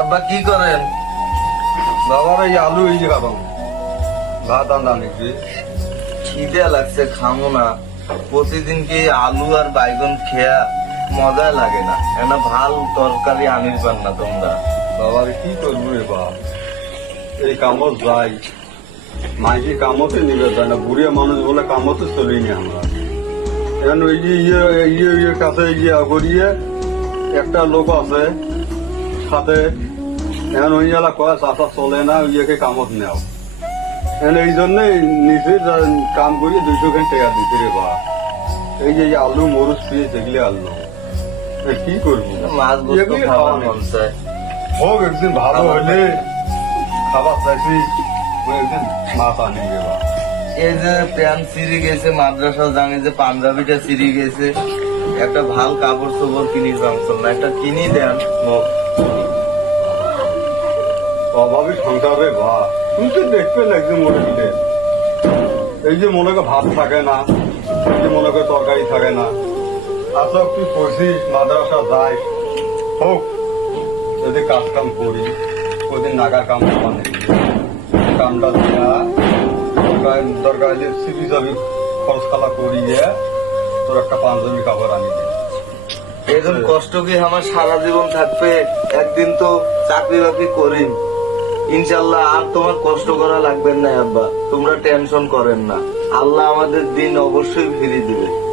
আব্বা, কি করেন? বাবার এই আলু এই যে খাবাম ভাত আন্দা নাকি খিদে লাগছে, খামো না। প্রতিদিন কি আলু আর বাইগন খেয়া মজা লাগে না? একটা ভালো তরকারি আনির পান না তোমরা। বাবার, কি করব রে বাপ? এই কামত যাই। মাইকি কামতে নিবে যায় না। বুড়িয়া মানুষ বলে কামতে চলিনি আমরা। এখন ওই যে ইয়ে ইয়ে ইয়ে কাছে ইয়ে করিয়ে একটা লোক আছে। সাথে এখন ওই জেলা কয় চাষা চলে না ইয়েকে কামত নেও। এই জন্যে নিজে কাম করি দুইশো খান টাকা দিতে রে বা এই যে আলু মরুচ পিয়ে দেখলে আলু। কি করব? হোক একদিন ভালো হলে খাবার চাইছি একদিন মাছ আনি এই যে প্যান্ট চিরি গেছে মাদ্রাসা জানি যে পাঞ্জাবিটা চিরি গেছে একটা ভালো কাপড় চোপড় কিনি জংশন না একটা কিনি দেন। মোক। অভাবী সংসারে ভা তুমি তো দেখবে না একদিন মনে দিলে এই যে মনে করে ভাত থাকে না, এই যে মনে করে তরকারি থাকে না। আসো তুই পড়ছিস, মাদ্রাসা যাই হোক, যদি কাজ কাম করি ওদিন নাগার কাম করা কামটা দিয়া, দরকার দরকার হলে সিবি যাবি খরচ খালা করিয়ে তোর একটা পাঞ্জাবি কাপড় আনি দিই কষ্ট কি আমার সারা জীবন থাকবে? একদিন তো চাকরি বাকরি করি ইনশাল্লাহ আর তোমার কষ্ট করা লাগবে না, আব্বা। তোমরা টেনশন করেন না। আল্লাহ আমাদের দিন অবশ্যই ফিরিয়ে দিবে।